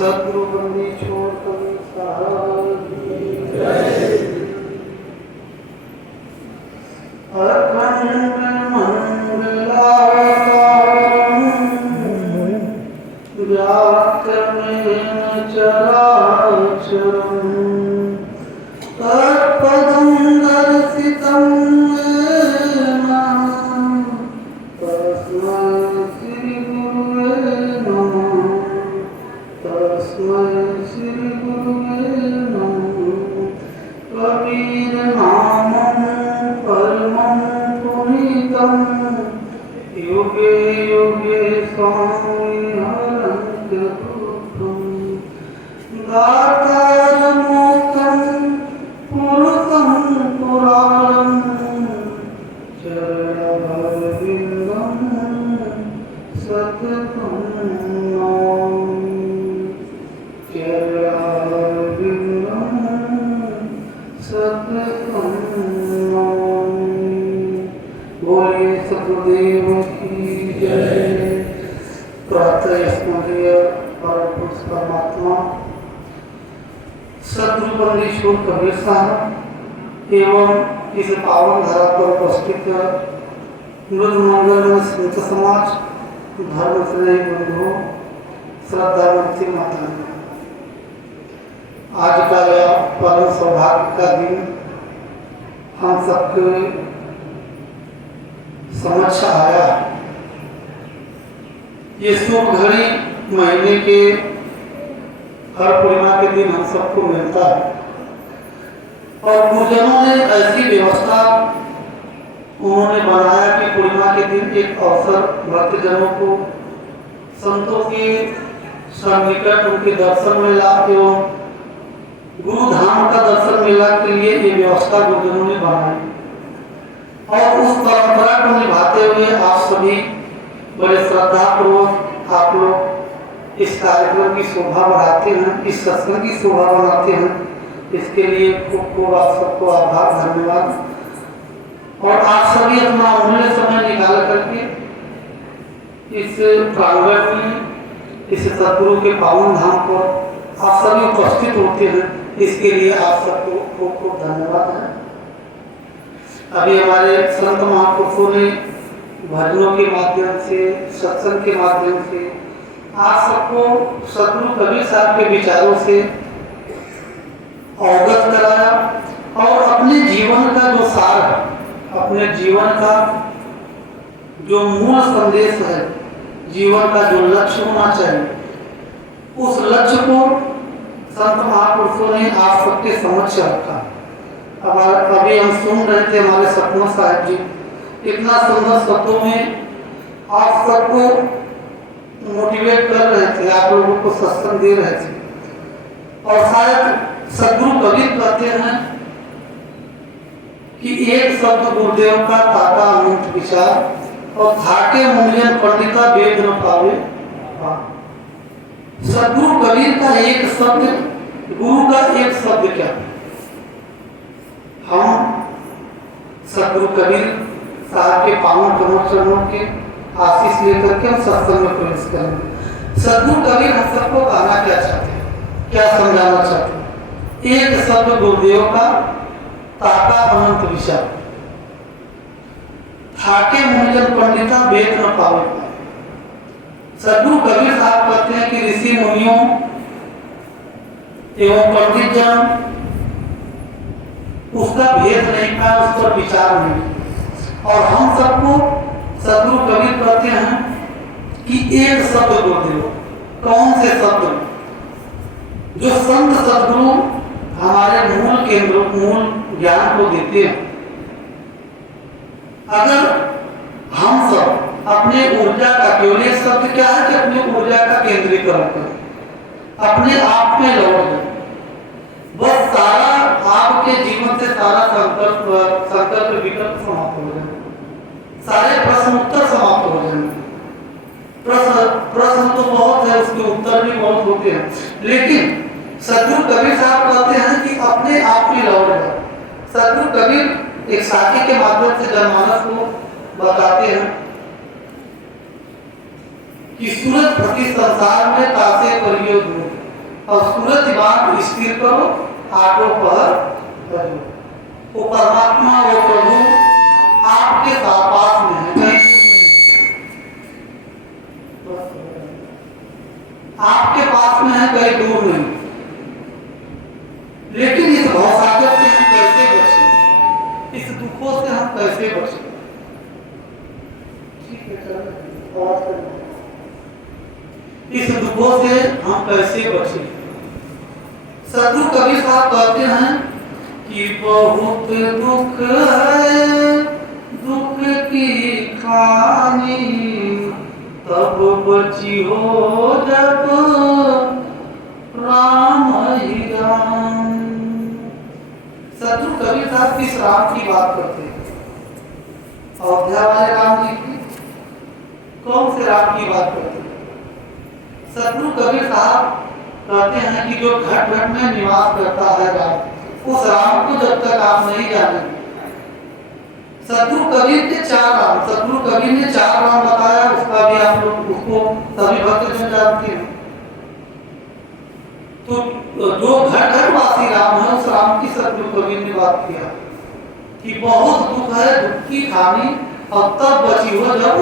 सद्गुरु बंदी छोड़ कभी साहब अखंड मंगलाकारं व्याप्तमेन चराचरं तत्पदं दर्शितं येन तस्मै श्री गुरुवे नमः। तस्मै श्री गुरुवे नमः। कबीरनामं परमं पुनीतं युगे युगे स्वामी हरन्ति दुःखं दातारमोक्षं पुरुषं पुराणं चरणारविन्दं सततं नमामि। चरणारविन्दं सततं नमामि। बोलिए सतगुरुदेव की जय। प्रातः स्मरणीय परम पुरुष परमात्मा सद्गुरु बंदीश्वर कबीर साहब एवं इस पावन धरा पर उपस्थित मृद मंगल संत समाज धर्म स्नेही बंधुओं श्रद्धामूर्ति माता, आज का यह परम सौभाग्य का दिन हम सबके समक्ष आया। ये शुभ घड़ी महीने के हर पूर्णिमा के दिन हम सबको मिलता है और गुरुजनों ने ऐसी व्यवस्था उन्होंने बनाया कि पूर्णिमा के दिन एक अवसर भक्तजनों को संतों के सन्निकट उनके दर्शन मेला एवं गुरु धाम का दर्शन मेला के लिए ये व्यवस्था गुरुजनों ने बनाई और उस परंपरा को निभाते हुए आप सभी बड़े श्रद्धा पूर्वक आप लोग इस कार्यक्रम की शोभा बढ़ाते हैं, इस सत्संग की शोभा बढ़ाते हैं। इसके लिए खूब आप सबको आभार धन्यवाद। और आप सभी अपना अमूल्य समय निकाल करके इस प्रांगण में इस सतगुरु के पावन धाम पर आप सभी उपस्थित होते हैं, इसके लिए आप सबको खूब खूब धन्यवाद है। अभी हमारे संत महापुरुषों ने भजनों के माध्यम से सत्संग के माध्यम से आप सबको सद्गुरु कबीर साहब के विचारों से अवगत कराया और अपने जीवन का जो सार है, अपने जीवन का जो मूल संदेश है, जीवन का जो लक्ष्य होना चाहिए, उस लक्ष्य को संत महापुरुषों ने आप सबके समक्ष रखा। अभी हम सुन रहे थे हमारे सपना साहब जी इतना सुंदर शब्दों में आप सबको मोटिवेट कर रहे थे, आप लोगों को सत्संग दे रहे थे। और शायद सद्गुरु कबीर कहते हैं कि एक शब्द गुरुदेव का ताका अनंत विचार और थाके मूल्यन पंडिता वेद न पावे। सद्गुरु कबीर का एक शब्द, गुरु का एक शब्द क्या? हम सद्गुरु कबीर साहब के पावन चरणों के आशीष लेकर के हम सत्संग में प्रवेश करेंगे। सद्गुरु कबीर हम सबको कहना क्या चाहते हैं, क्या समझाना चाहते हैं? एक शब्द गुरुदेव का ताका अनंत विचार, थाके मूल्यन पंडिता वेद न पावे। सद्गुरु कबीर साहब कहते हैं कि ऋषि मुनियों एवं पंडित जन उसका भेद नहीं पाया, उस पर विचार नहीं। और हम सबको सद्गुरु कबीर कहते हैं कि एक शब्द गुरुदेव। कौन से शब्द? जो संत सद्गुरु हमारे मूल केंद्र, मूल ज्ञान को देते हैं। अगर हम सब अपने ऊर्जा का, केवल एक शब्द क्या है कि अपनी ऊर्जा का केंद्रीकरण करें, अपने आप में लौट जाए, बस सारा आपके जीवन से सारा संकल्प विकल्प समाप्त हो जाए, सारे प्रश्न उत्तर समाप्त हो जाएंगे। प्रश्न तो बहुत है, उसके उत्तर भी बहुत होते हैं, लेकिन सद्गुरु कबीर साहब कहते हैं कि अपने आप में लौट जाए। सद्गुरु कबीर एक साथी के माध्यम से जनमानस को बताते हैं कि सूरज प्रति संसार में तासे करियो दूर, और सूरज बाण स्थिर करो, आठों पहर भजो। वो परमात्मा, वो प्रभु आपके साथ पास में है, कहीं आपके पास में है, कहीं दूर नहीं। लेकिन इस भवसागर से हम कैसे बचें, इस दुखों से हम कैसे बचें? ठीक है, चलो इस दुखों से हम कैसे बचें? सदगुरु कबीर साहब कहते हैं कि बहुत दुख है, दुख की खानी, तब बची हो जब राम ही राम। सदगुरु कबीर साहब किस राम की बात करते हैं? अयोध्या वाले राम जी की? कौन से राम की बात करते हैं? सदगुरु कबीर साहब कहते हैं कि जो घट घट में निवास करता है राम, उस राम को जब तक आप नहीं जानेंगे। सदगुरु कबीर के 4 राम, सदगुरु कबीर ने 4 राम बताया, उसका भी आप लोग उसको सभी भक्तजन जानते हैं। तो जो घर घर वासी राम है, उस राम की सदगुरु कबीर ने बात किया कि बहुत दुख है, दुख की खानी, और तब बची हो जब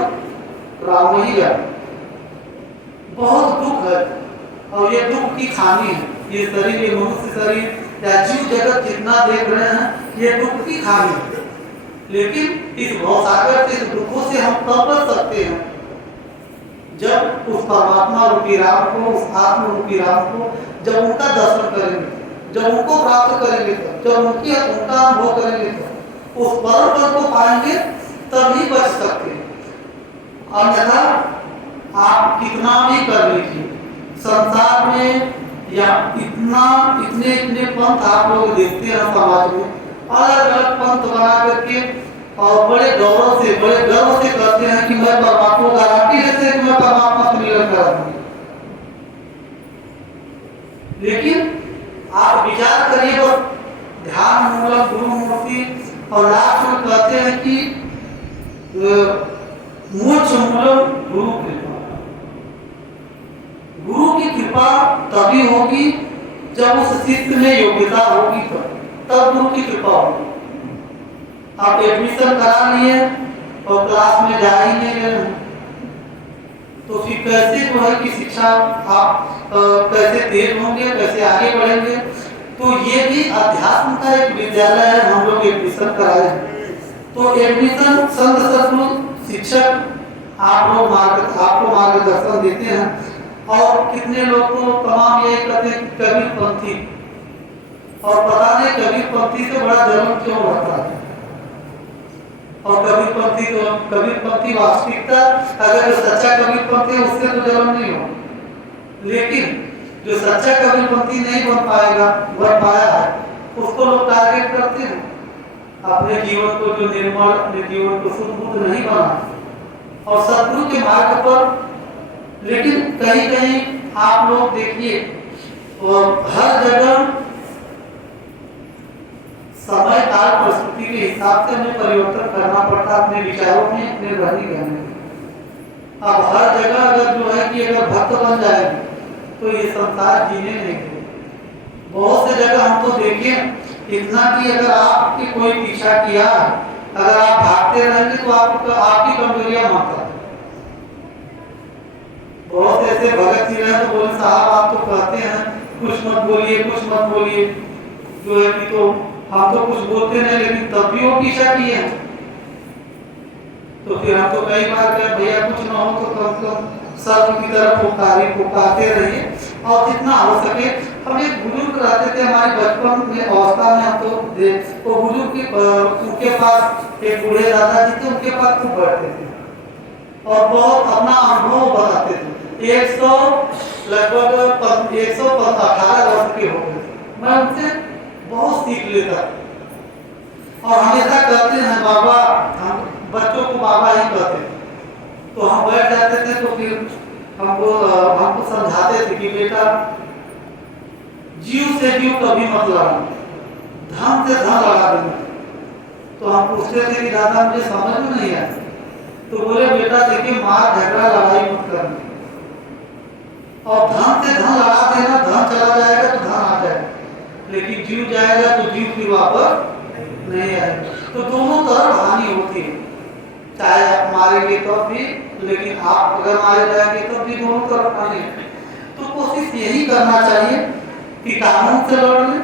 राम ही जाए। बहुत दुख है और ये दुख की खानी है। ये शरीर, ये मनुष्य शरीर या जीव जगत जितना देख रहे हैं, ये दुख की खानी है। लेकिन इस भवसागर से, इस दुखों से हम तब बच सकते हैं जब उस परमात्मा रूपी राम को, उस आत्म रूपी राम को जब उनका दर्शन करेंगे, जब उनको प्राप्त करेंगे, जब उनका अनुभव करेंगे, तो उस परम पद को पाएंगे, तभी बच सकते हैं। अन्यथा आप कितना भी कर लीजिए, संसार में या इतने पंथ आप लोग देखते हैं समाज में, अलग अलग पंथ बना करके और बड़े गौरव से, बड़े गर्व से कहते हैं कि मैं परमात्मा गारंटी देते हैं कि मैं परमात्मा से मिलन करा दूंगी। लेकिन आप विचार करिए, बस ध्यान मूलक गुरु मूर्ति, और लास्ट में कहते हैं कि मोक्ष मूलक गुरु कृपा। गुरु की कृपा तभी होगी जब उस शिष्य में योग्यता होगी, तब गुरु की कृपा होगी। आप एडमिशन करा लिए और क्लास में जा ही नहीं रहे, तो फिर कैसे जो है कि शिक्षा आप कैसे तेज होंगे, कैसे आगे बढ़ेंगे? तो ये भी अध्यात्म का एक विद्यालय है, हम लोग एडमिशन कराए। तो एडमिशन संत सदगुरु शिक्षक आपको मार्गदर्शन देते हैं। और कितने लोग तो तमाम यही कहते हैं कबीरपंथी, और पता नहीं कबीरपंथी से बड़ा जन्म क्यों होता है। और कबीरपंथी वास्तविकता, अगर जो सच्चा कबीरपंथी है उससे तो जन्म नहीं हो, लेकिन जो सच्चा कबीरपंथी नहीं बन पाया है, उसको लोग टारगेट करते हैं। अपने जीवन को जो निर्मल, अपने जीवन को शुद्ध बुद्ध नहीं बना, और सदगुरु के मार्ग पर। लेकिन कहीं कहीं आप लोग देखिए, हर जगह समय काल परिस्थिति के हिसाब से हमें परिवर्तन करना पड़ता है अपने विचारों में, अपने रहने कहने में। अब हर जगह अगर जो है कि अगर भक्त बन जाएंगे तो ये संसार जीने नहीं देंगे। बहुत से जगह हम तो देखिए इतना कि अगर आपके कोई पीछा किया, अगर आप भागते रहेंगे तो आपकी कमजोरियां मानता है। बहुत ऐसे भगत सिंह हैं तो बोले साहब आप तो कहते हैं कुछ मत बोलिए, कुछ मत बोलिए, जो है कि तो हम तो कुछ बोलते नहीं, लेकिन तब भी वो पीछा किए हैं। तो फिर हम तो कई बार कहे भैया कुछ ना हो तो कम से कम सब की तरफ पुकारते रहिए। और जितना हो सके, हम एक बुजुर्ग रहते थे हमारे बचपन में अवस्था में, हम तो बुजुर्ग उनके पास एक बूढ़े दादाजी थे, उनके पास खूब बैठते थे और बहुत अपना अनुभव बताते थे। लगभग 118 वर्ष के हो गए थे। मैं उनसे बहुत सीख लेता और हमेशा कहते हैं बाबा, हम बच्चों को बाबा ही कहते थे। तो हम बैठ जाते थे तो फिर हमको समझाते थे कि बेटा जीव से जीव कभी मत लड़ना, धन से धन लड़ा देना। तो हम पूछते थे कि दादा मुझे समझ में नहीं आया। तो बोले बेटा देखिए मार झगड़ा लड़ाई मत करना, और धन से धन लड़ा देना, धन चला जाए जीव जाएगा तो जीव फिर वापस नहीं आएगा। तो दोनों तरफ हानि होती है, चाहे आप मारेंगे तो भी, लेकिन आप अगर मारे जाएंगे तो भी दोनों तरफ हानि है। तो कोशिश यही करना चाहिए कि कानून से लड़ लें,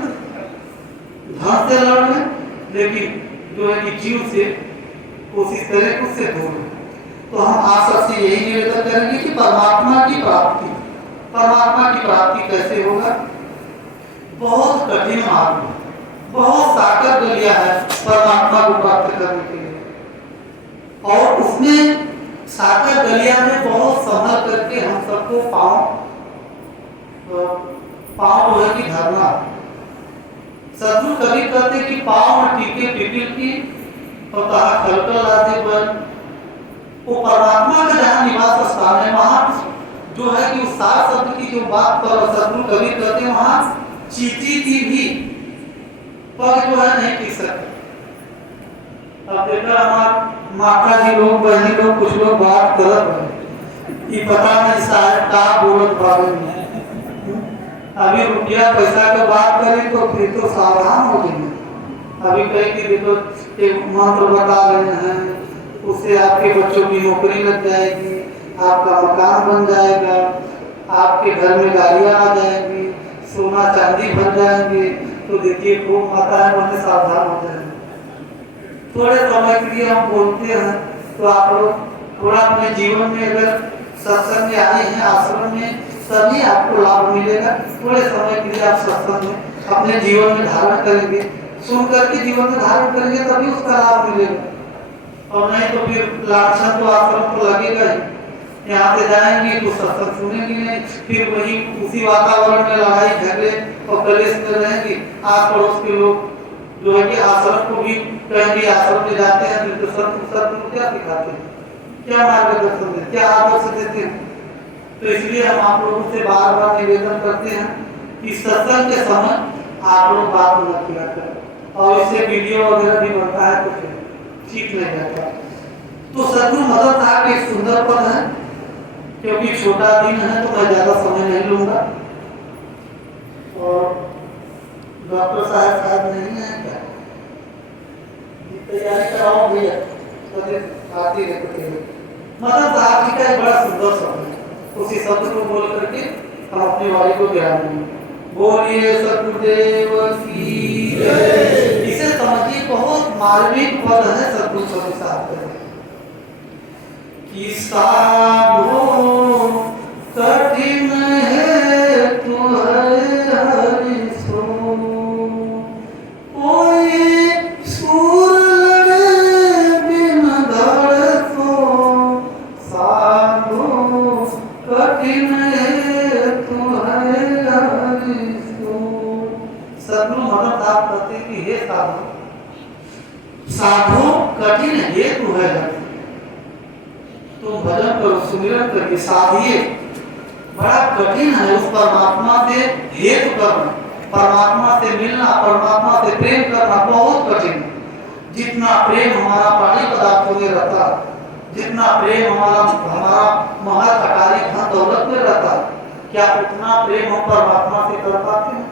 धन से लड़ लें, लेकिन जो है कि जीव से कोशिश करें उससे दूर रहें। तो हम आप सबसे यही निवेदन करेंगे कि परमात्मा की प्राप्ति कैसे होगा? बहुत कठिन मार्ग है, बहुत साकर गलियां है परमात्मा को प्राप्त करने के लिए, और उसमें साकर गलियां में बहुत संभल करके हम सबको पाँव है कि धरना। सदगुरु कभी कहते कि पाँव में टीके पिपिल की और कहा खलकल आदि बन। वो परमात्मा का जहाँ निवास स्थान है, वहाँ जो है कि उस सार शब्द की जो बात पर सदगुरु कभी कहते वहाँ चींटी की भी पग जो है नहीं टिक सकते। अब देखा हमारे माता जी लोग, बहनी लोग, कुछ लोग बात गलत है कि पता नहीं शायद का बोलत भावे में। अभी रुपया पैसा का बात करें तो फिर तो सावधान हो जाएंगे। अभी कहीं कि देखो एक मंत्र बता रहे हैं, उससे आपके बच्चों की नौकरी लग जाएगी, आपका मकान बन जाएगा, आपके घर में गाड़ियाँ आ जाएंगी, सोना चांदी बन जाएंगे। तो देखिए खूब माता है, बने सावधान हो जाएंगे। थोड़े समय के लिए हम बोलते हैं, तो आप लोग थोड़ा अपने जीवन में अगर सत्संग में आए हैं, आश्रम में, तभी आपको लाभ मिलेगा। थोड़े समय के लिए आप सत्संग में अपने जीवन में धारण करेंगे, सुन करके जीवन में धारण करेंगे, तभी उसका लाभ मिलेगा। और नहीं तो फिर लालसा तो आश्रम तो लगेगा ही। यहाँ से जाएंगे तो सत्संग सुनेंगे नहीं, फिर वही उसी वातावरण में लड़ाई झगड़े और कलेश में रहेंगे। आस पड़ोस के लोग जो है कि आश्रम को भी कहेंगे, आश्रम में जाते हैं तो सत्संग क्या सिखाते हैं, क्या मार्गदर्शन देते, क्या आदर्श देते हैं। तो इसलिए हम आप लोगों से बार बार निवेदन करते हैं कि सत्संग के समय आप लोग बात न किया करें, और इससे वीडियो वगैरह भी बनता है तो फिर ठीक नहीं रहता। तो सदगुरु मदन साहब एक सुंदर पद है, क्योंकि छोटा दिन है तो मैं ज्यादा समय नहीं लूंगा। और डॉक्टर साहब शायद नहीं है क्या, तैयारी कराओ भैया, आती रहती है। मदन साहब जी का एक बड़ा सुंदर शब्द है, उसी शब्द को बोल करके हम अपनी वाणी को ध्यान देंगे। बोलिए सतगुरुदेव की जय। इसे समझिए, बहुत मार्मिक पद है सतगुरु स्वामी साहब का कि साधो कठिन है तुम्हारे सो, कोई सूर लड़े बिन धड़ सो, साधो कठिन है तुम्हारे सो। सदगुरु मदन साहब कहते कि हे साधो, साधो कठिन हेतु है, तो भजन करो, सुमिरन करके साधिए। बड़ा कठिन है उस परमात्मा से हेतु करना, परमात्मा से मिलना, परमात्मा से प्रेम करना बहुत कठिन है। जितना प्रेम हमारा प्राणी पदार्थों में रहता, जितना प्रेम हमारा महल अटारी धन दौलत में रहता, क्या उतना प्रेम हम परमात्मा से कर पाते हैं?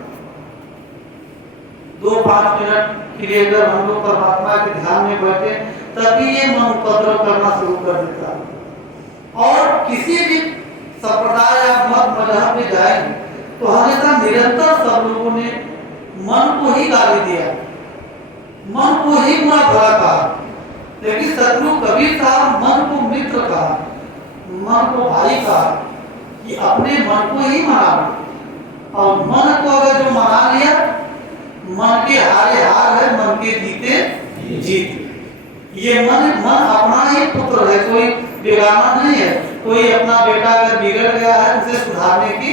2-5 मिनट के लिए अगर हम लोग परमात्मा के ध्यान में बैठे, तभी ये मन उपद्रव करना शुरू कर देता है। और किसी भी संप्रदाय या मत मजहब में जाएंगे तो हमेशा निरंतर सब लोगों ने मन को ही गाली दिया, मन को ही बुरा भला कहा, लेकिन सदगुरु कबीर साहब मन को मित्र कहा, मन को भाई कहा कि अपने मन को ही मना। और मन को अगर जो मना लिया, मन के हारे हार है, मन के जीते जीत। ये मन अपना ही पुत्र है, कोई बेगाना नहीं है। कोई अपना बेटा अगर बिगड़ गया है, उसे सुधारने की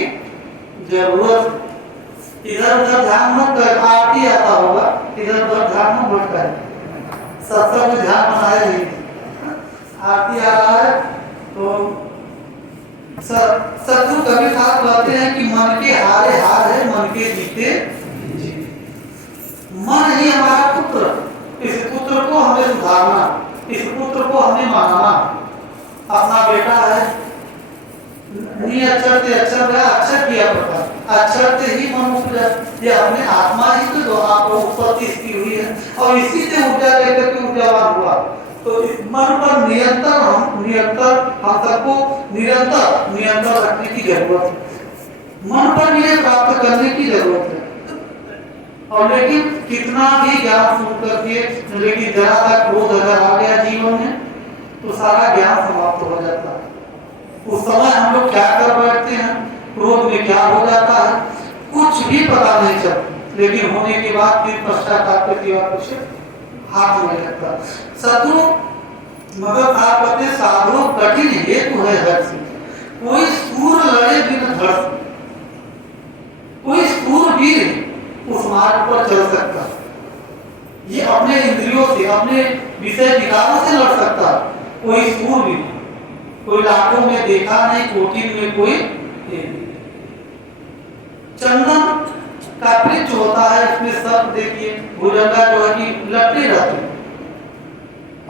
जरूरत। इधर उधर ध्यान मत कर, आरती आता होगा, इधर उधर ध्यान मत कर, सत्संग में ध्यान बनाए नहीं। आरती आ रहा है तो सदगुरु कबीर साहब कहते हैं कि मन के हारे हार है, मन के जीते जीते। मन ही हमारा पुत्र, इस पुत्र को हमें सुधारना, इस पुत्र को हमें मानना। अपना बेटा है, नहीं अक्षर से अक्षर गया, अक्षर किया पता, अक्षर से ही मन उपजा, ये अपने आत्मा ही तो जो आपको उत्पत्ति इसकी हुई है और इसी से ऊर्जा लेकर के ऊर्जावान हुआ। तो इस मन पर निरंतर हम सबको निरंतर रखने की जरूरत है। मन पर नियंत्रण प्राप्त करने की जरूरत है। और लेकिन कितना भी ज्ञान सुन करके, लेकिन जरा सा क्रोध अगर आ गया जीवन में तो सारा ज्ञान समाप्त हो जाता है। उस समय हम लोग क्या कर बैठते हैं, क्रोध में क्या हो जाता है कुछ भी पता नहीं चलता, लेकिन होने के बाद फिर पश्चाताप के सिवा कुछ हाथ में लगता। शत्रु मगर आप कहते साधु कठिन हेतु है हर चीज। कोई सूर लड़े बिन धड़, कोई सूर वीर उस मार्ग पर चल सकता, ये अपने इंद्रियों से अपने विषय विकारों से लड़ सकता। कोई सूर भी, कोई लाखों में देखा नहीं, कोटि में कोई चंदन का वृक्ष होता है, इसमें सब देखिए भुजंगा जो है कि लटके रहते हैं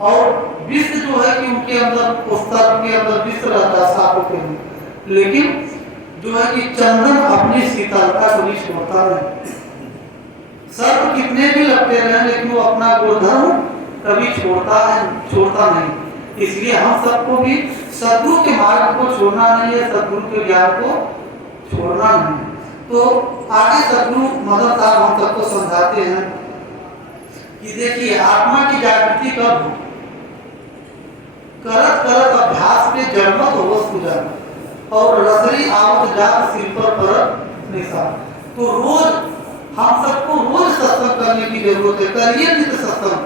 और विष जो है कि उनके अंदर उस सर्प के अंदर विष रहता है सांपों के अंदर, लेकिन जो है कि चंदन अपनी शीतलता को नहीं छोड़ता है। सर्प कितने भी लगते रहे लेकिन वो अपना गुणधर्म कभी छोड़ता नहीं। इसलिए हम सबको भी सद्गुरु के मार्ग को छोड़ना नहीं है, सद्गुरु के ज्ञान को छोड़ना नहीं। तो आगे सद्गुरु मदन साहब हम सबको समझाते हैं कि देखिए आत्मा की जागृति कब हो, करत करत अभ्यास पे जन्मत हो सुजान और रसरी आवत जात सिर पर निशान। तो रोज हम सबको रोज सत्संग करने की जरूरत है, करिए नित्य सत्संग,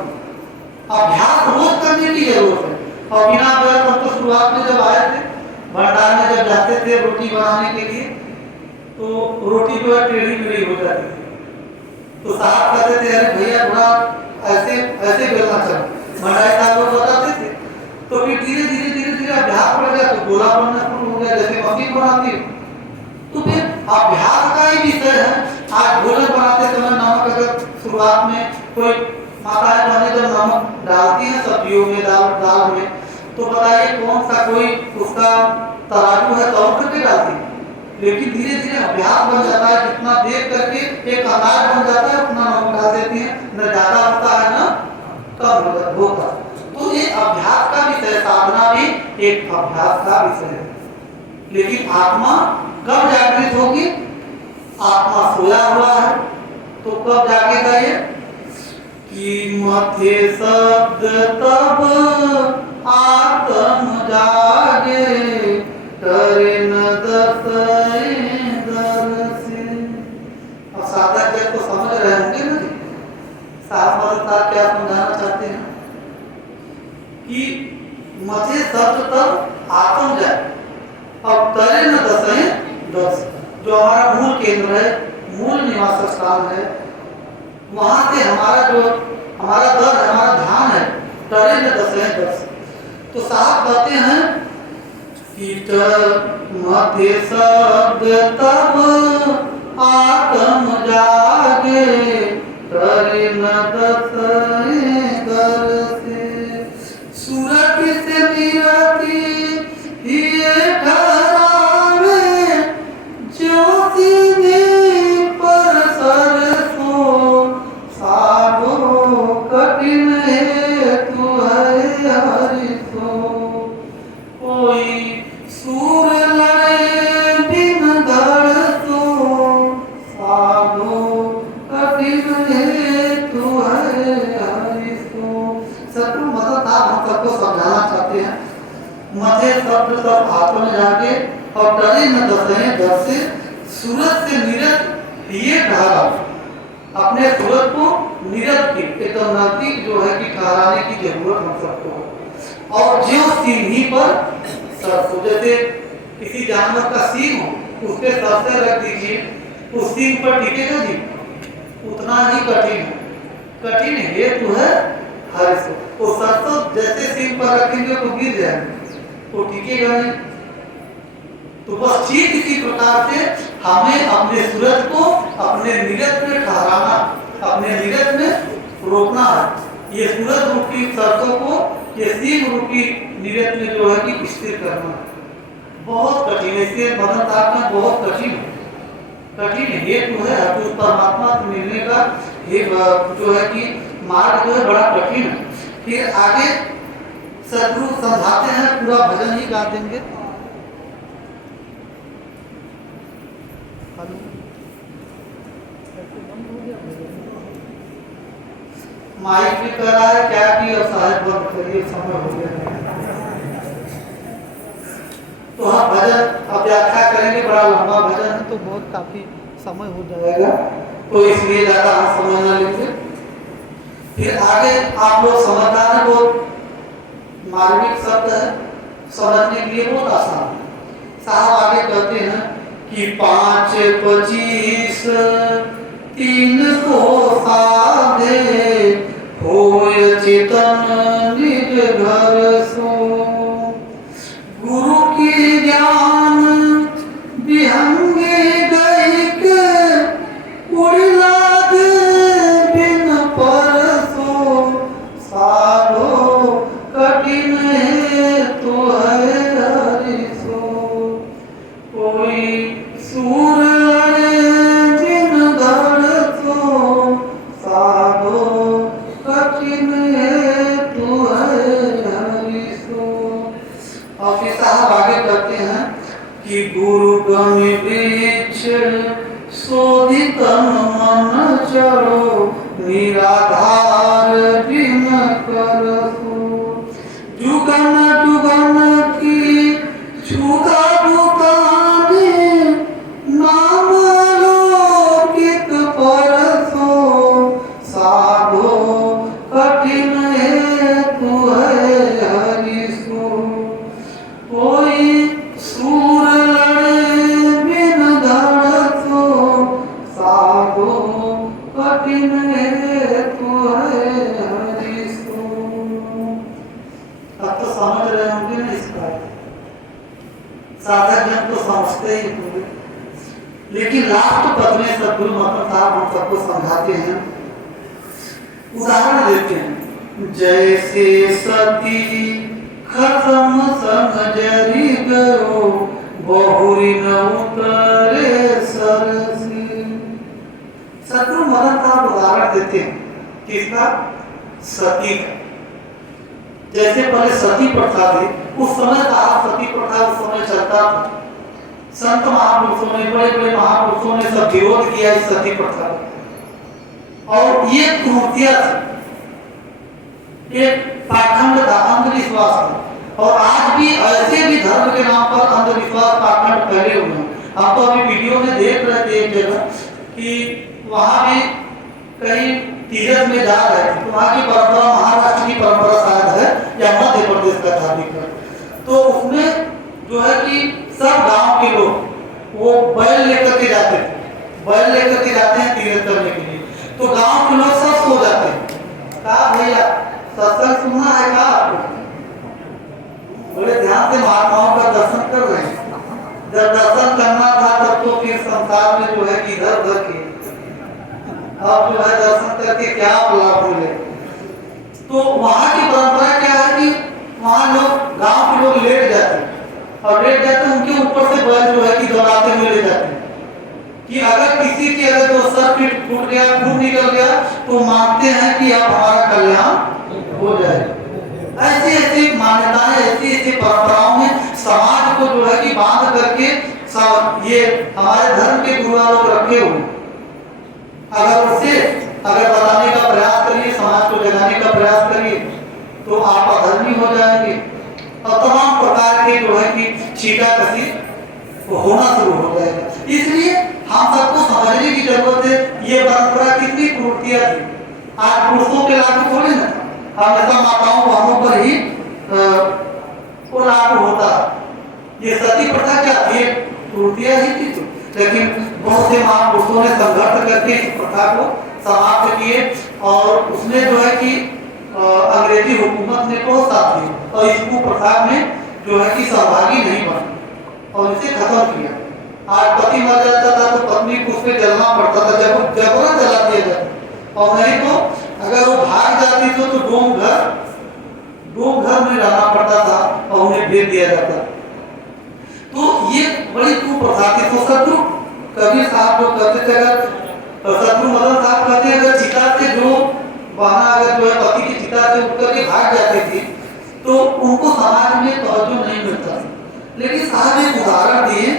अभ्यास रोज करने की जरूरत है। और बिना अभ्यास हम तो शुरुआत में जब आए थे भंडार में जब जाते थे रोटी बनाने के लिए तो रोटी जो है टेढ़ी मेढ़ी हो जाती थी, तो साहब कहते थे अरे भैया थोड़ा ऐसे बेलना चलो, भंडारी साहब लोग बताते थे। तो फिर धीरे धीरे अभ्यास बढ़ गया तो गोला बनना शुरू हो गया, जैसे मशीन बनाती है। तो फिर अभ्यास का ही विषय है। आज भोजन बनाते समय नमक अगर शुरुआत में कोई माताएं बहनें जब नमक डालती हैं सब्जियों में दाल में, तो बताइए कौन सा कोई उसका तराजू है तौल करके डालती है, लेकिन धीरे धीरे अभ्यास बन जाता है। जितना देख करके एक अंदाज बन जाता है उतना नमक डाल देती है, न ज्यादा होता है न कम होता। तो ये अभ्यास का विषय, साधना भी एक अभ्यास का विषय है। लेकिन आत्मा कब जागृत होगी, आत्मा सोया हुआ है तो कब जागेगा ये कि मथे शब्द तब आत्म जागे करे न दर्शे। अब साधक जब तो समझ रहे होंगे ना जी साहब क्या समझाना चाहते हैं कि मथे शब्द तब आत्म जागे और करे न दर्शे दर्श, जो हमारा मूल केंद्र है, मूल निवास स्थान है, वहां से हमारा दर हमारा ध्यान है, तरे न दसे दस। तो साहब कहते हैं कि मध्य शब्द तब आत्म जागे तरे न दसे दर्शे। सूरत से निरति ये मथे शब्द सब आत्म जागे और डरे न दर्शे। सूरत से निरत ये ठहरा, अपने सूरत को निरत की एकदम नजदीक जो है कि ठहराने की जरूरत हम सबको है। और जो सीढ़ी पर सरसों, जैसे किसी जानवर का सींग हो उस पर सरसों रख दीजिए, उस सींग पर टिकेगा जी, उतना ही कठिन है। कठिन हेतु है हर सो, वो सरसों जैसे सींग पर रखेंगे तो गिर जाएंगे, तो टिकेगा नहीं। तो बस ठीक इसी प्रकार से हमें अपने सूरत को अपने निरत में ठहराना, अपने निरत में रोकना है। ये सूरत रूपी सरसों को ये सींग रूपी निरत में जो है कि स्थिर करना है। बहुत कठिन है, इसलिए मदन साहब में बहुत कठिन है। कठिन हेतु है, तो परमात्मा से मिलने का जो है कि मार्ग जो है बड़ा कठिन है। फिर आगे सदगुरु समझाते हैं, पूरा भजन ही गा देंगे। माइक भी कर रहा है क्या कि साहेब बंद करिए, समय हो गया। तो हम भजन अब व्याख्या करेंगे, बड़ा लंबा भजन है तो बहुत काफी समय हो जाएगा, तो इसलिए ज्यादा हम समय न लेंगे। फिर आगे आप लोग समझदार हैं, वो मार्मिक शब्द है, समझने के लिए बहुत आसान है। साहब आगे कहते हैं कि 5-25 3 को साधे होय चेतन निज घर सो, गुरु की ज्ञान विहंगे गई के उड़ लागे बिन परसो, साधो कठिन तो है हरिसो, कोई सूर लड़े जिन धरसो, साधो कठिन तो है हरिसो। और फिर साहब आगे कहते हैं कि गुरु गम वृक्ष शोधित मन चढ़ो, निराधार बिन करसो, जुगन जुगन की छुदा बुताने, नाम लौकिक परसो, साधो कठिन हेतु है हरिसो, कोई सूर लड़े बिन धरसो, साधो कठिन हेतु है हरिसो। अब तो समझ रहे होंगे ना इसका, साधक जन तो समझते ही होंगे, लेकिन लास्ट पद में सदगुरु महाराज साहब हम सबको समझाते हैं, उदाहरण देते हैं। जैसे सती खत्म समझरी गयो, बहुरी न उतरे सरसी। सदगुरु महाराज साहब उदाहरण देते हैं किसका? सती का। जैसे पहले सती प्रथा थी, उस समय का सती प्रथा उस समय चलता था, संत महापुरुषों ने, बड़े बड़े महापुरुषों ने सब विरोध किया इस सती प्रथा का, और ये कुरीतियां थी, एक पाखंड था, अंधविश्वास था, और आज भी ऐसे भी धर्म के नाम पर अंधविश्वास पाखंड फैले हुए हैं। हम तो अभी वीडियो में देख रहे थे एक जगह कि वहां भी कहीं तीरथ में जा रहे थे, तो वहां की परंपरा महाराष्ट्र की परंपरा शायद है या मध्य प्रदेश का था, तो उसमें जो है कि सब गांव के लोग वो बैल लेकर के जाते थे, बैल लेकर के जाते हैं तीरथ करने के लिए, तो गांव के लोग सब सो जाते हैं। कहा भैया सत्संग सुनना है क्या आपको? बड़े ध्यान से महात्माओं का दर्शन कर रहे हैं, जब दर्शन करना था तब तो फिर संसार में जो है कि इधर उधर के, अब जो है दर्शन करके क्या लाभ मिले। तो वहां की परंपरा क्या है कि वहां लोग, गांव के लोग लेट जाते हैं, और लेट जाते हैं उनके ऊपर से बैल जो है कि दौड़ाते हुए ले जाते हैं, कि अगर किसी के अगर जो सर पीट फूट गया, खून निकल गया, तो मानते हैं कि अब हमारा कल्याण हो जाएगा। ऐसी ऐसी मान्यताएं, ऐसी ऐसी परंपराओं में समाज को जो है कि बांध करके सब ये हमारे धर्म के गुरु लोग रखे हुए, अगर उसे अगर बताने का प्रयास करिए, समाज को जगाने का प्रयास करिए, तो आप अधर्मी हो जाएंगे, और तमाम प्रकार के जो है कि छीटाकशी होना शुरू हो जाएगा। इसलिए हम सबको समझने की जरूरत है, ये परंपरा कितनी क्रूरतियां थी। आज पुरुषों के लागू थोड़ी ना, हमेशा माताओं बहनों पर ही वो लागू होता। ये सती प्रथा क्या थी? क्रूरतियां ही थी, लेकिन बहुत से महापुरुषों ने संघर्ष करके इस प्रथा को समाप्त किए, और उसने जो है कि अंग्रेजी हुकूमत ने बहुत साथ दिया, और इस कुप्रथा में जो है कि सहभागी नहीं बना, और इसे खत्म किया। आज पति मर जाता था तो पत्नी को उस पर जलना पड़ता था, जबरन जला दिया जाता, और नहीं तो अगर वो भाग जाती तो डोम घर में रहना पड़ता था, और उन्हें भेज दिया जाता। तो ये बड़ी कुप्रथा थी। तो सदगुरु कबीर साहब जो कहते थे, अगर सदगुरु मदन साहब कहते हैं अगर चिता से जो बहना अगर जो है पति की चिता से उठकर के भाग जाती थी तो उनको समाज में तवज्जो नहीं मिलता। लेकिन साहब एक उदाहरण दिए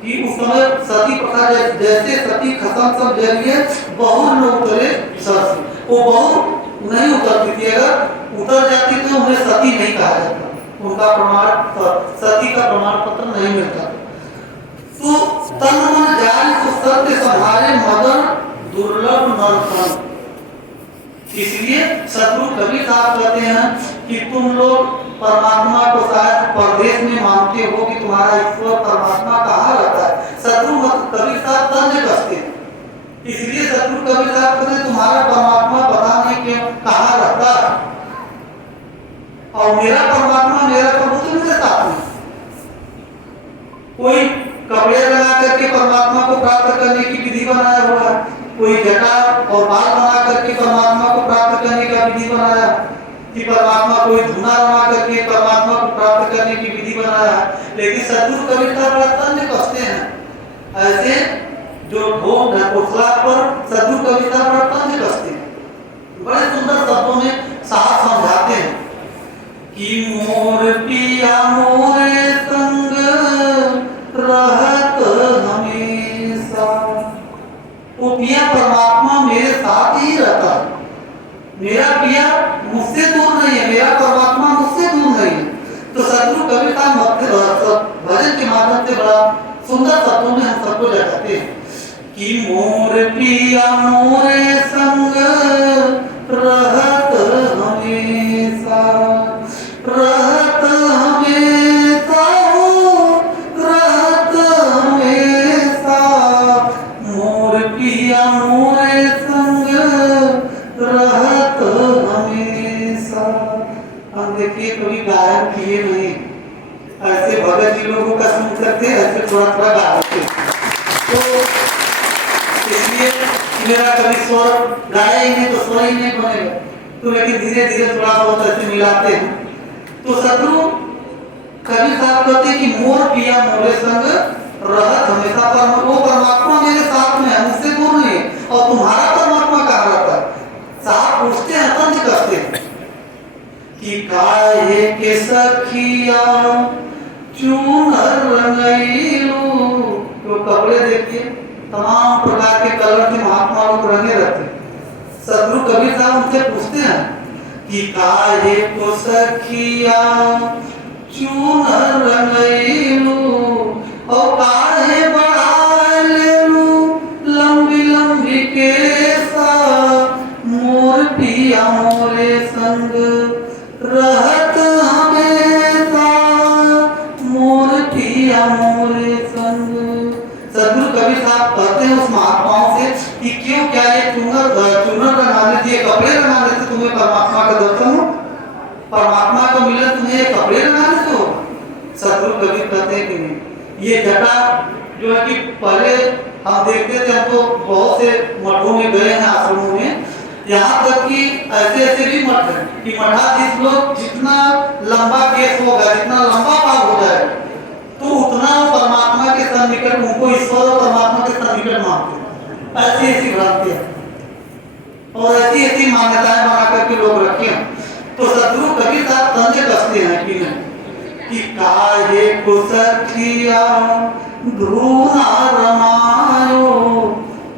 कि उस समय सती प्रथा जैसे सती खत्म सब जरिए बहुत लोग उतरे सर से, वो बहुत नहीं उतरती थी, अगर उतर जाती तो उन्हें सती नहीं कहा जाता, उनका प्रमाण सती का प्रमाण पत्र नहीं मिलता। तो तन मन जान तो सत्य संभाले मदन दुर्लभ नरतन। इसलिए सदगुरु कबीर साहब कहते हैं कि तुम लोग परमात्मा को शायद परदेश में मानते हो कि तुम्हारा ईश्वर परमात्मा कहाँ रहता है। सदगुरु कबीर साहब तंज कसते हैं, इसलिए सदगुरु कबीर साहब कहते हैं तुम्हारा परमात्मा पता नहीं क्यों कहाँ रहता है, और मेरा परमात्मा मेरा प्रभु तो मेरे साथ में। कोई कपड़े लगा करके परमात्मा को प्राप्त करने की विधि बनाया हुआ है, कोई जटा और बाल बना करके परमात्मा को प्राप्त करने का विधि बनाया कि परमात्मा कोई धुना बना करके परमात्मा को प्राप्त करने की विधि बनाया है। लेकिन सदगुरु कबीर साहब तंज कसते हैं, ऐसे जो ढोल ढकोसला पर सदगुरु कबीर साहब तंज कसते हैं। बड़े सुंदर शब्दों में साहब समझाते हैं कि मोर पिया मोरे संग रहत हमेशा। वो पिया परमात्मा मेरे साथ ही रहता है, मेरा पिया मुझसे दूर नहीं है, मेरा परमात्मा मुझसे दूर नहीं है। तो सदगुरु कबीर साहब भजन के माध्यम से बड़ा सुंदर शब्दों में हम सबको जगाते हैं कि मोर पिया मोरे संग रहत हमेशा, रहत हमेशा रहत हमेशा, मोर पिया मोरे संग रहत हमेशा। हम देखिए कभी गायन किए नहीं, ऐसे भगत जी लोगों का सुन सकते, ऐसे थोड़ा थोड़ा गा सकते। तो इसलिए मेरा कभी स्वर गाया ही नहीं तो स्वर ही नहीं बनेगा, तो लेकिन धीरे धीरे थोड़ा बहुत ऐसे मिलाते हैं। तो सदगुरु कबीर साहब कहते हैं कि मोर पिया मोरे संग रहत हमेशा, पर वो परमात्मा मेरे साथ में है, मुझसे दूर नहीं है। और तुम्हारा परमात्मा कहाँ रहता है? साहब पूछते हैं, तंज करते हैं कि काहे के सखिया चूनर रंगैलू। तो कपड़े देखिए तमाम प्रकार के कलर के महात्मा लोग रंगे रहते हैं। सदगुरु कबीर साहब उनसे पूछते हैं कि काहे को सखिया चूनर रंगैलू, और काहे बढ़ा लेलू लंबी लंबी केसा, मोर पिया मोरे संग रहत हमेशा, मोर पिया मोरे संग। सदगुरु कबीर साहब कहते हैं उस महात्माओं से कि क्यों, क्या ये चूनर लगाने से, कपड़े लगाने से तुम्हें परमात्मा का दर्शन हो, परमात्मा का मिलन तुम्हें कपड़े लगाने से हो? सदगुरु कबीर कहते हैं कि नहीं, ये जटा जो है कि पहले हम देखते थे, हम तो बहुत से मठों में गए हैं, आश्रमों में, यहाँ तक कि ऐसे ऐसे भी मठ है कि मठाधीश लोग जितना लंबा केस होगा, जितना लंबा बाल हो जाए, तो उतना परमात्मा के सन्निकट, उनको ईश्वर और परमात्मा के सन्निकट मानते हैं। ऐसी ऐसी भ्रांतियां और ऐसी ऐसी मान्यताएं बना करके लोग रखे हैं। तो सदगुरु कबीर साहब तंज कसते हैं कि नहीं कि काहे को सखिया धूना रमायो।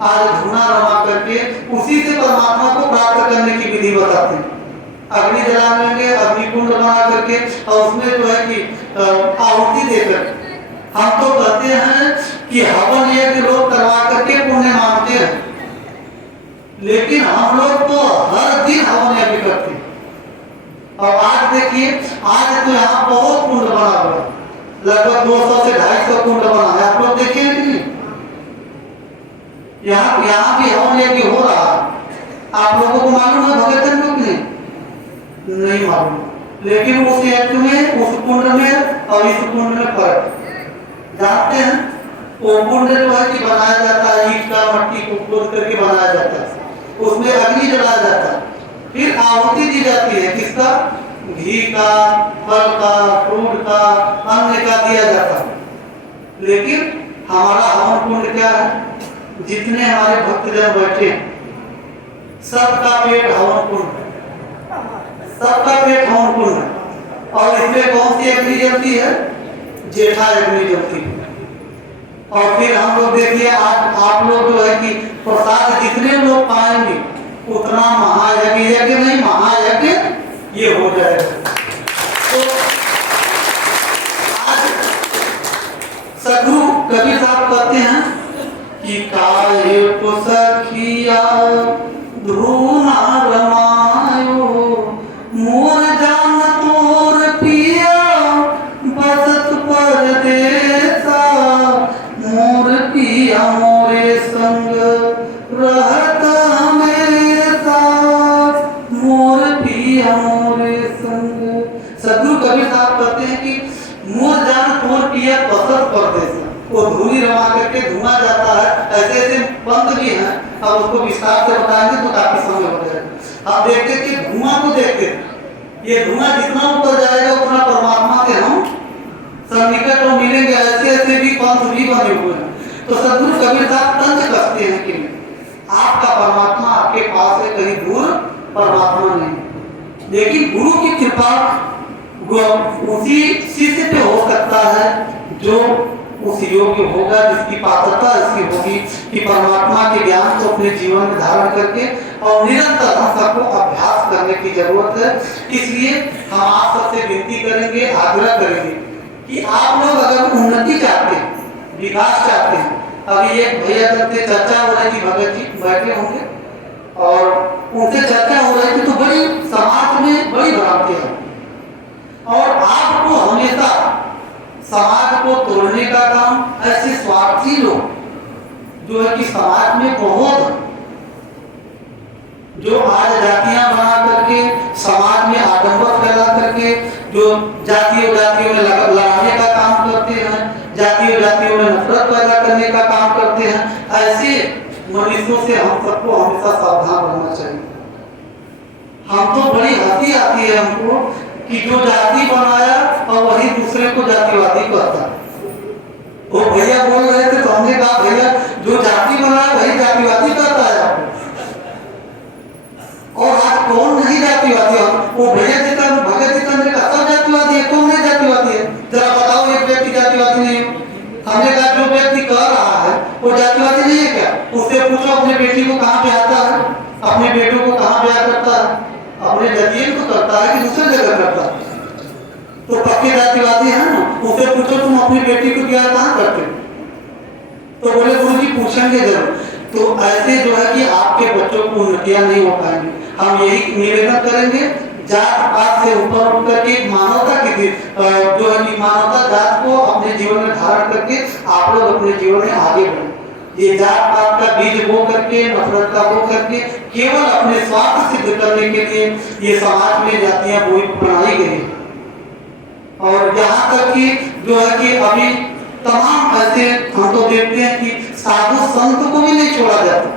आज धूना रमा करके उसी से परमात्मा को प्राप्त करने की विधि बताते हैं। अग्नि जला लेंगे, अग्निकुंड बना करके, और उसमें जो है कि आहुति देकर, हम तो कहते हैं कि हवन यज्ञ लोग करवा करके पुण्य मानते हैं, लेकिन हम लोग तो हर दिन हवन यज्ञ करते हैं। और आज देखिए, आज तो यहाँ बहुत कुंड बना हुआ है, लगभग 200 से 250 कुंड बना है, आप लोग देखे कि नहीं? यहाँ भी हवन यज्ञ हो रहा है। आप लोगों को मालूम है भगतजन को कि नहीं मालूम, लेकिन उस यज्ञ में, उस कुंड में और इस कुंड में फर्क जानते हैं। वो कुंड जो है कि बनाया जाता है, ईंट का मट्टी को खोद करके बनाया जाता है, उसमें अग्नि जलाया जाता है, फिर आहुति दी जाती है, किसका? घी का, फल का, फ्रूट का, अन्न का दिया जाता है। लेकिन हमारा हवन कुंड क्या है, जितने हमारे भक्तजन बैठे सबका पेट हवन कुंड है, सबका पेट हवन कुंड है। और इसमें कौन सी अग्नि जलती है, जेठा अग्नि जलती है। और फिर हम लोग देखिए आज आप लोग जो है कि प्रसाद जितने लोग पाएंगे उतना महायज्ञ, यज्ञ नहीं महायज्ञ ये हो जाएगा। तो आज सदगुरु कबीर साहब कहते हैं कि काहे को सखिया ध्रुना रमायो, मोर जान तोर पिया बसत परदेसा, मोर पिया मोरे संग रहत हमेशा, मोर पिया मोरे संग। सदगुरु कबीर साहब कहते हैं कि मोर जान तोर पिया बसत परदेसा, वो धूली रमा करके धुआं जाता है। ऐसे ऐसे पंथ भी हैं, अब उसको विस्तार से बताएंगे तो काफी समय हो जाएगा। आप देखते कि धुआं को देखते, ये धुआं जितना ऊपर जाएगा उतना परमात्मा से हम सन्निकट और मिलेंगे। ऐसे ऐसे भी पंथ भी बने हुए हैं। तो सदगुरु कबीर साहब तंज कसते हैं कि आपका परमात्मा आपके पास है, कहीं दूर परमात्मा नहीं। लेकिन गुरु की कृपा उसी शिष्य पे हो सकता है जो उस योग्य होगा, जिसकी पात्रता इसकी होगी कि परमात्मा के ज्ञान को अपने जीवन में धारण करके और निरंतर हम सबको अभ्यास करने की जरूरत है। इसलिए हम आप सबसे विनती करेंगे, आग्रह करेंगे कि आप लोग अगर उन्नति चाहते हैं, विकास चाहते हैं, अभी एक भैया करते चर्चा हो रही थी, भगत जी बैठे होंगे और उनसे चर्चा हो रही थी, तो बड़ी समाज में बड़ी भ्रांति है और आपको हमेशा समाज को तोड़ने का काम ऐसे स्वार्थी लोग जो है कि समाज में बहुत, जो आज जातियां बना करके समाज में आडंबर फैला करके जो जातियों में लड़ाने का काम करते हैं, जातियों में नफरत पैदा करने का काम करते हैं, ऐसे मनुष्यों से हम सबको हमेशा सावधान रहना चाहिए। हम तो बड़ी हंसी आती है हमको कि जो जाति बनाया और वही दूसरे को जातिवादी कहता। वो भैया बोल रहे थे तो हमने कहा भैया जो जाति बनाया वही जातिवादी कहता है आपको। और आज कौन नहीं जातिवादी है? वो भैया भगत जी का सब जातिवादी है, कौन नहीं जातिवादी है? जरा बताओ एक व्यक्ति जातिवादी नहीं है। हमने कहा जो व्यक्ति कह रहा है वो जातिवादी नहीं है क्या? उससे पूछो अपने बेटी को कहाँ ब्याहता है, अपने बेटों को कहाँ ब्याह करता है, अपने जतीन को करता है कि दूसरे जगह करता है? तो पक्के जातिवादी है ना। उससे पूछो तुम अपनी बेटी को ब्याह कहाँ करते? तो बोले गुरु जी पूछेंगे जरूर। तो ऐसे जो है कि आपके बच्चों को उन्नतियां नहीं हो पाएंगे। हम यही निवेदन करेंगे, जात पात से ऊपर उठ करके मानवता की जो है कि मानवता जात को अपने जीवन में धारण करके आप लोग अपने जीवन में आगे बढ़े। ये जात पात का बीज बो करके, नफरत का बो करके केवल अपने स्वार्थ सिद्ध करने के लिए ये समाज में जातियां बनाई गई। और यहाँ तक कि जो है कि अभी तमाम ऐसे हम तो देखते हैं कि साधु संत को भी नहीं छोड़ा जाता,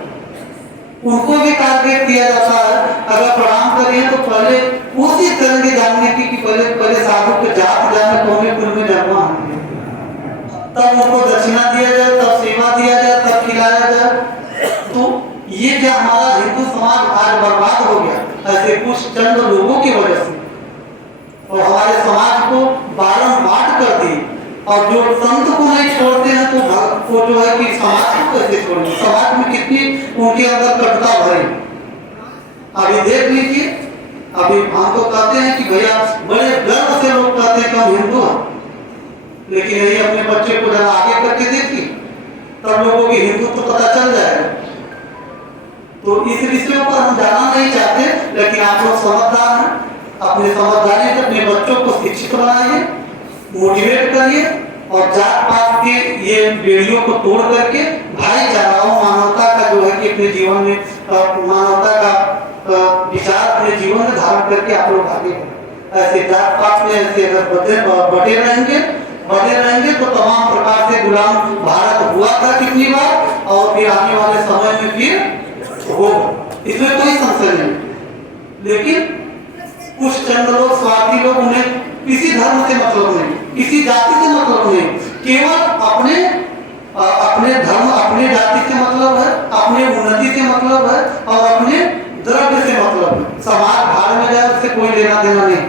उनको भी टारगेट किया जाता है। अगर प्रणाम करें तो पहले कोशिश करेंगे जानने की कि पहले साधु के जात जाने कौन कुल में जन्मा है, तब उनको दक्षिणा दिया जाए, तब सेवा दिया जाए, तब खिलाया जाए। तो ये क्या हमारा हिंदू समाज आज बर्बाद हो गया ऐसे कुछ चंद लोगों की वजह से, और हमारे समाज को बारंबार कर दी। और जो संत को नहीं छोड़ते हैं तो वो जो है कि समाज को कैसे छोड़ेंगे? समाज में कितनी उनके अंदर कटुता भरी। अभी देख लीजिए, अभी हम तो कहते हैं कि भैया बड़े गर्व से लोग कहते हैं कि हम हिंदू हैं, लेकिन यही अपने बच्चे को जरा आगे करके देखिए तब लोगों की हिंदू तो पता चल जाएगा। तो इस विषयों पर हम जाना नहीं चाहते, लेकिन आप लोग समझदार हैं, अपने समझदारी से अपने बच्चों को शिक्षित बनाइए, मोटिवेट करिए और जात पात के ये बेड़ियों को तोड़ करके भाईचारा मानवता का जो है कि अपने जीवन में मानवता का विचार अपने जीवन में धारण करके आप लोग आगे बढ़ें। ऐसे जात पात में ऐसे अगर बटे रहेंगे तो तमाम प्रकार से गुलाम भारत हुआ था कितनी बार और फिर आने वाले समय में फिर होगा, इसमें कोई संशय नहीं। लेकिन कुछ चंद लोग स्वार्थी लोग, उन्हें किसी धर्म से मतलब नहीं, किसी जाति से मतलब नहीं, केवल अपने अपने धर्म अपनी जाति से मतलब है, अपने उन्नति से मतलब है और अपने द्रव्य से मतलब है। समाज भाग में जाए उससे कोई लेना देना नहीं,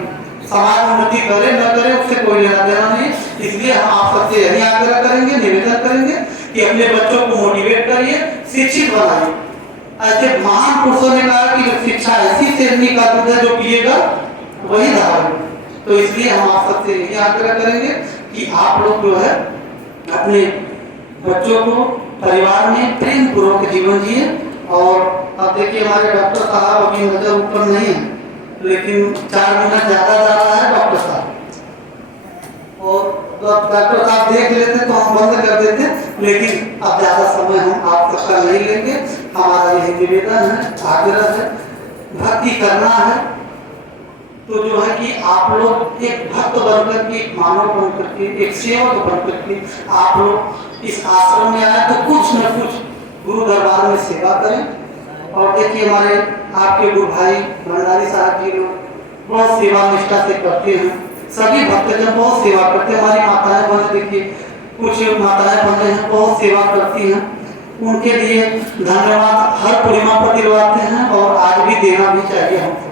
समाज उन्नति करे न करे उससे कोई लेना देना नहीं। इसलिए हम आप सबसे यही आग्रह करेंगे, निवेदन करेंगे कि अपने बच्चों को मोटिवेट करिए, शिक्षित बनाइए। ऐसे महान पुरुषों ने कहा कि जो शिक्षा ऐसी शेरनी का दूध है जो पिएगा वही धारेगा। तो इसलिए हम आप सबसे यही आग्रह करेंगे कि आप लोग जो है अपने बच्चों को परिवार में प्रेम पूर्वक जीवन जिए। और अब देखिए हमारे डॉक्टर साहब अभी नजर ऊपर नहीं है, लेकिन 4 मिनट ज्यादा जा रहा है डॉक्टर साहब, और डॉक्टर साहब देख लेते तो हम बंद कर देते, लेकिन अब ज्यादा समय हम आप सबका नहीं लेंगे। हमारा यही निवेदन है, आग्रह है, भक्ति करना है तो जो है कि आप लोग एक भक्त बनकर के, एक मानव बनकर के, एक सेवक बनकर के आप लोग इस आश्रम में आए तो कुछ न कुछ गुरु दरबार में सेवा करें। और देखिए हमारे आपके गुरु भाई भंडारी साहब जी लोग बहुत सेवा निष्ठा से करते हैं, सभी भक्तजन बहुत सेवा करते हैं। हमारी माताएं बहनें देखिए, कुछ माताएं बहनें हैं बहुत सेवा करती हैं, उनके लिए धन्यवाद हर पूर्णिमा पर दिलवाते हैं और आज भी देना भी चाहिए हम